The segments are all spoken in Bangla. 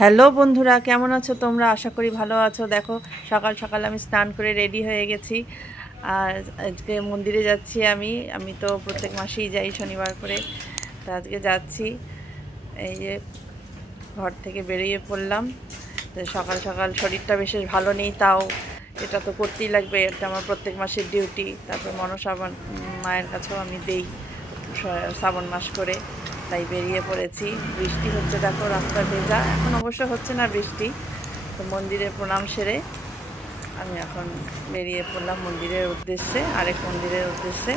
হ্যালো বন্ধুরা, কেমন আছো তোমরা? আশা করি ভালো আছো। দেখো, সকাল সকাল আমি স্নান করে রেডি হয়ে গেছি। আর আজকে মন্দিরে যাচ্ছি আমি। আমি তো প্রত্যেক মাসেই যাই শনিবার করে। তো আজকে যাচ্ছি। এই যে ঘর থেকে বেরিয়ে পড়লাম। তো সকাল সকাল শরীরটা বিশেষ ভালো নেই, তাও এটা তো করতেই লাগবে। এটা আমার প্রত্যেক মাসের ডিউটি। তারপর মনসা মায়ের কাছেও আমি দেই শ্রাবণ মাস করে। তাই বেরিয়ে পড়েছি। বৃষ্টি হচ্ছে, দেখো রাস্তা ভেজা। এখন অবশ্য হচ্ছে না বৃষ্টি। তো মন্দিরে প্রণাম সেরে আমি এখন বেরিয়ে পড়লাম মন্দিরের উদ্দেশ্যে, আরেক মন্দিরের উদ্দেশ্যে।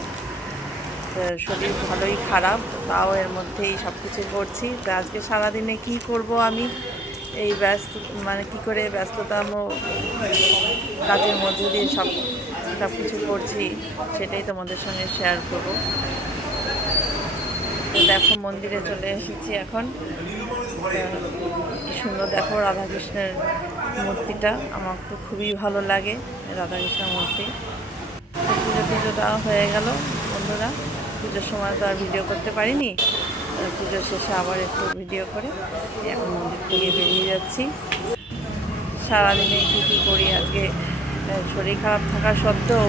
তো শরীর ভালোই খারাপ, তাও এর মধ্যেই সব কিছু করছি। তো আজকে সারাদিনে কি করব আমি, এই মানে কী করে ব্যস্ততম কাজের মধ্যে দিয়ে সব কিছু করছি, সেটাই তোমাদের সঙ্গে শেয়ার করবো। তো দেখো, মন্দিরে চলে এসেছি এখন। কি সুন্দর দেখো রাধাকৃষ্ণের মূর্তিটা, আমার তো খুবই ভালো লাগে রাধাকৃষ্ণের মূর্তি। পুজো টুজো দেওয়া হয়ে গেল বন্ধুরা। পুজোর সময় তো আর ভিডিও করতে পারিনি। পুজোর শেষে আবার একটু ভিডিও করে এখন মন্দির থেকে বেরিয়ে যাচ্ছি। সারাদিনে কী করি আজকে, শরীর খারাপ থাকা সত্ত্বেও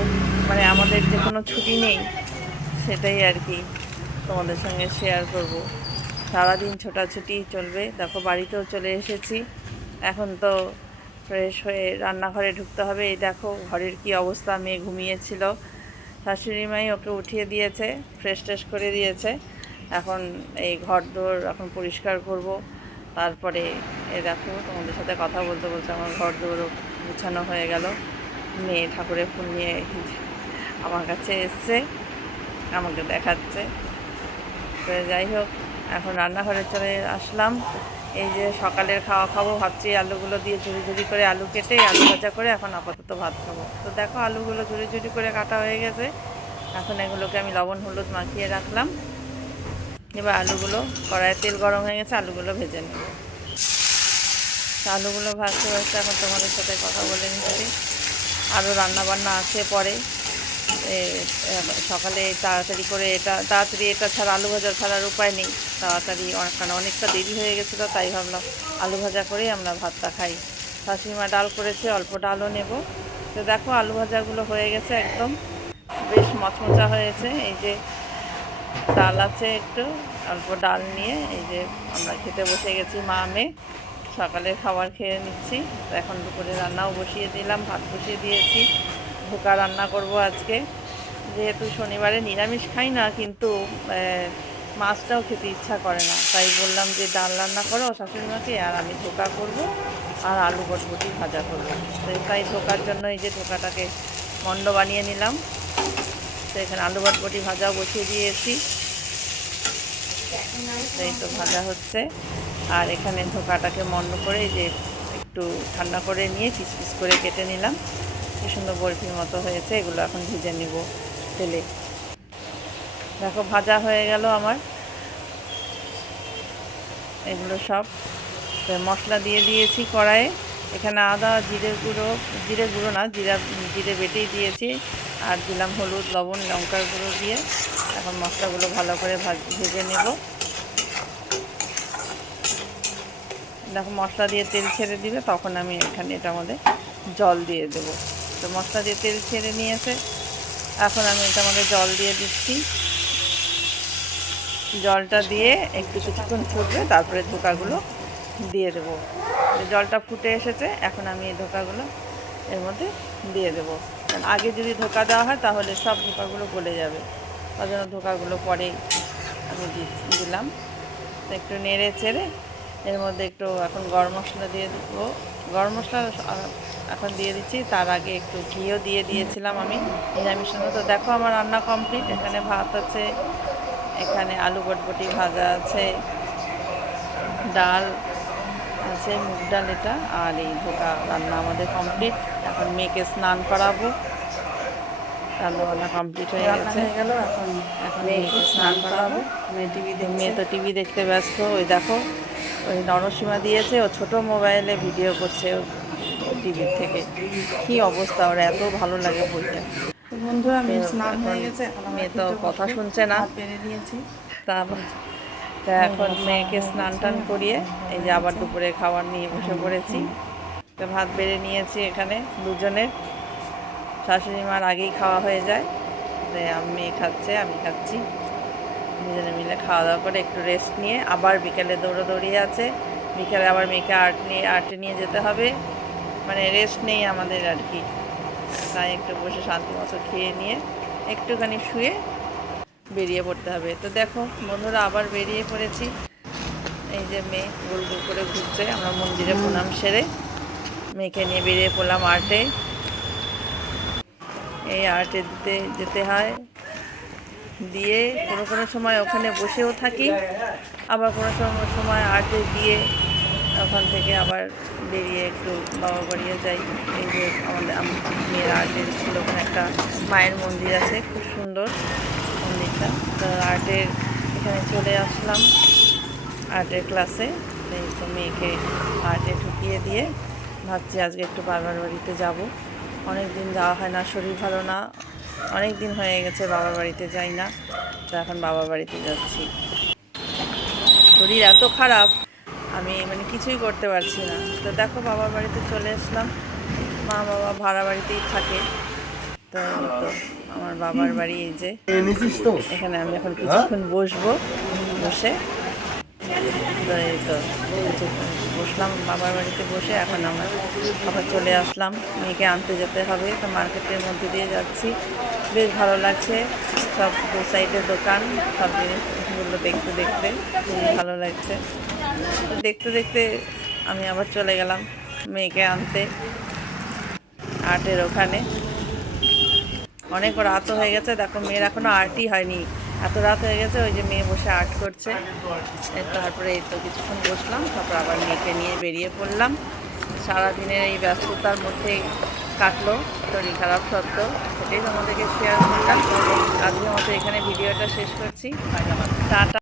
মানে আমাদের যে কোনো ছুটি নেই, সেটাই আর কি তোমাদের সঙ্গে শেয়ার করব। সারাদিন ছোটাছুটি চলবে। দেখো, বাড়িতেও চলে এসেছি। এখন তো ফ্রেশ হয়ে রান্নাঘরে ঢুকতে হবে। এই দেখো ঘরের কি অবস্থা, মেয়ে ঘুমিয়েছিল, শাশুড়ি মাই ওকে উঠিয়ে দিয়েছে, ফ্রেশ ট্রেশ করে দিয়েছে। এখন এই ঘর দোর এখন পরিষ্কার করব। তারপরে দেখো, তোমাদের সাথে কথা বলতে বলতে আমার ঘর দোরও গুছানো হয়ে গেল। মেয়ে ঠাকুরের ফুল নিয়ে আমার কাছে এসছে, আমাকে দেখাচ্ছে। তো যাই হোক, এখন রান্নাঘরে চলে আসলাম। এই যে সকালের খাওয়া খাবো ভাবছি, আলুগুলো দিয়ে ঝুড়ি ঝুড়ি করে আলু কেটে আলু ভাজা করে এখন আপাতত ভাত খাবো। তো দেখো, আলুগুলো ঝুড়ি ঝুড়ি করে কাটা হয়ে গেছে। এখন এগুলোকে আমি লবণ হলুদ মাখিয়ে রাখলাম। এবার আলুগুলো, কড়াইয়ে তেল গরম হয়ে গেছে, আলুগুলো ভেজে নেব। আলুগুলো ভাজতে ভাজতে এখন তোমাদের সাথে কথা বলে নিচ্ছি। আরও রান্নাবান্না আছে পরে। সকালে তাড়াতাড়ি করে এটা ছাড়া, আলু ভাজা ছাড়ার উপায় নেই। তাড়াতাড়ি কারণ অনেকটা দেরি হয়ে গেছিলো, তাই ভাবলাম আলু ভাজা করেই আমরা ভাতটা খাই। শাশুড়িমা ডাল করেছে, অল্প ডালও নেব। তো দেখো, আলু ভাজাগুলো হয়ে গেছে, একদম বেশ মচমচা হয়েছে। এই যে ডাল আছে একটু, অল্প ডাল নিয়ে এই যে আমরা খেতে বসে গেছি মা মেয়ে। সকালের খাবার খেয়ে নিচ্ছি। তো এখন দুপুরে রান্নাও বসিয়ে দিলাম, ভাত বসিয়ে দিয়েছি। ধোকা রান্না করব আজকে, যেহেতু শনিবারে নিরামিষ খাই না, কিন্তু মাছটাও খেতে ইচ্ছা করে না। তাই বললাম যে ডাল রান্না করো শাশুড়িমাকে, আর আমি ধোকা করব আর আলু বটবটি ভাজা করবো। তো তাই ধোকার জন্য এই যে ধোকাটাকে মণ্ড বানিয়ে নিলাম। তো এখানে আলু বটবটি ভাজাও বসিয়ে দিয়েছি। এই তো ভাজা হচ্ছে। আর এখানে ধোকাটাকে মণ্ড করে যে একটু ঠান্ডা করে নিয়ে পিস পিস করে কেটে নিলাম। কি সুন্দর বরফির মতো হয়েছে। এগুলো এখন ভেজে নিব তেলে। দেখো, ভাজা হয়ে গেল আমার এগুলো সব। মশলা দিয়ে দিয়েছি কড়াইয়ে। এখানে আদা, জিরে গুঁড়ো না, জিরে বেটেই দিয়েছি। আর দিলাম হলুদ, লবণ, লঙ্কার গুঁড়ো দিয়ে। এখন মশলাগুলো ভালো করে ভেজে নেব। দেখো, মশলা দিয়ে তেল ছেড়ে দিবে, তখন আমি এখানে এটার মধ্যে জল দিয়ে দেব। তো মশলা দিয়ে তেল ছেড়ে নিয়েছে, এখন আমি এটার মধ্যে জল দিয়ে দিচ্ছি। জলটা দিয়ে একটু কিছুক্ষণ ফুটবে, তারপরে ধোকাগুলো দিয়ে দেবো। জলটা ফুটে এসেছে, এখন আমি এই ধোকাগুলো এর মধ্যে দিয়ে দেবো। আগে যদি ধোকা দেওয়া হয় তাহলে সব ধোকাগুলো গলে যাবে, তার জন্য ধোকাগুলো পরেই আমি দিলাম। তো একটু নেড়ে চেড়ে এর মধ্যে একটু এখন গরম মশলা দিয়ে দেবো। গরম মশলা এখন দিয়ে দিচ্ছি। তার আগে একটু ঘিও দিয়ে দিয়েছিলাম আমি নিরামিষ। তো দেখো, আমার রান্না কমপ্লিট। এখানে ভাত আছে, এখানে আলু বটবটি ভাজা আছে, ডাল আছে, মুগ ডাল এটা, আর এই ধোকা রান্না আমাদের কমপ্লিট। এখন মেয়েকে স্নান করাবো। রান্নাবান্না কমপ্লিট হয়ে গেছে। এখন মেয়েকে স্নান করাবো। মেয়ে তো টিভি দেখতে ব্যস্ত। ওই দেখো, ওই নরসীমা দিয়েছে, ও ছোটো মোবাইলে ভিডিও করছে টিভির থেকে। কি অবস্থা, ওর এত ভালো লাগে বইটা। বন্ধুরা, মেয়ের স্নান হয়ে গেছে, এখন মেয়ে তো কথা শুনছে না। পেরে নিয়েছি। তারপর তা এখন মেয়েকে স্নান টান করিয়ে এই যে আবার দুপুরে খাবার নিয়ে বসে পড়েছি। তো ভাত বেড়ে নিয়েছি এখানে দুজনের, শাশুড়ি মার আগেই খাওয়া হয়ে যায়, তাই মেয়ে খাচ্ছে আমি খাচ্ছি, দুজনে মিলে খাওয়া দাওয়া করে একটু রেস্ট নিয়ে আবার বিকেলে দৌড়াদৌড়ি আছে। বিকেলে আবার মেয়েকে আর্টে নিয়ে যেতে হবে, মানে রেস্ট নেই আমাদের আর কি। তাই একটু বসে শান্তি মতো খেয়ে নিয়ে একটুখানি শুয়ে বেরিয়ে পড়তে হবে। তো দেখো বন্ধুরা আবার বেরিয়ে পড়েছি। এই যে মেয়ে গোল গোল করে ঘুরছে, আমরা মন্দিরে প্রণাম সেরে মেয়েকে নিয়ে বেরিয়ে পড়লাম আর্টে। এই আর্টে যেতে হয়, দিয়ে কোনো কোনো সময় ওখানে বসেও থাকি, আবার কোনো সময় আর্টে দিয়ে ওখান থেকে আবার বেরিয়ে একটু বাবা বাড়িও যাই। এই যে আমাদের মেয়ের আর্টের ছিল, ওখানে একটা মায়ের মন্দির আছে, খুব সুন্দর মন্দিরটা। তো আর্টের এখানে চলে আসলাম আর্টের ক্লাসে। এই তো মেয়েকে আর্টে ঢুকিয়ে দিয়ে ভাবছি আজকে একটু বাবার বাড়িতে যাব। অনেক দিন যাওয়া হয় না, শরীর ভালো না, অনেক দিন হয়ে গেছে বাবার বাড়িতে যাই না। তো এখন বাবার বাড়িতে যাচ্ছি। শরীর এত খারাপ, আমি মানে কিছুই করতে পারছি না। তো দেখো বাবার বাড়িতে চলে আসলাম, মা বাবা ভাড়া বাড়িতেই থাকে। তো আমার বাবার বাড়ি এই যে, এখানে আমি এখন কিছুক্ষণ বসবো, বসে তো এই তো বসলাম বাবার বাড়িতে বসে। এখন আমার আবার চলে আসলাম, মেয়েকে আনতে যেতে হবে। তো মার্কেটের মধ্যে দিয়ে যাচ্ছি, বেশ ভালো লাগছে, সব দু সাইডের দোকান, সব জিনিসগুলো দেখতে দেখতে খুবই ভালো লাগছে। তো দেখতে দেখতে আমি আবার চলে গেলাম মেয়েকে আনতে আর্টের ওখানে। অনেক রাত হয়ে গেছে, দেখো মেয়ের এখনও আর্টই হয়নি, এত রাত হয়ে গেছে। ওই যে মেয়ে বসে আর্ট করছে, তারপরে এই তো কিছুক্ষণ বসলাম, তারপর আবার মেয়েকে নিয়ে বেরিয়ে পড়লাম। সারাদিনের এই ব্যস্ততার মধ্যে কাটলো শরীর খারাপ সত্ত্বেও, সেটাই তোমাদেরকে শেয়ার করলাম। আজকের মতো এখানে ভিডিওটা শেষ করছি, টাটা।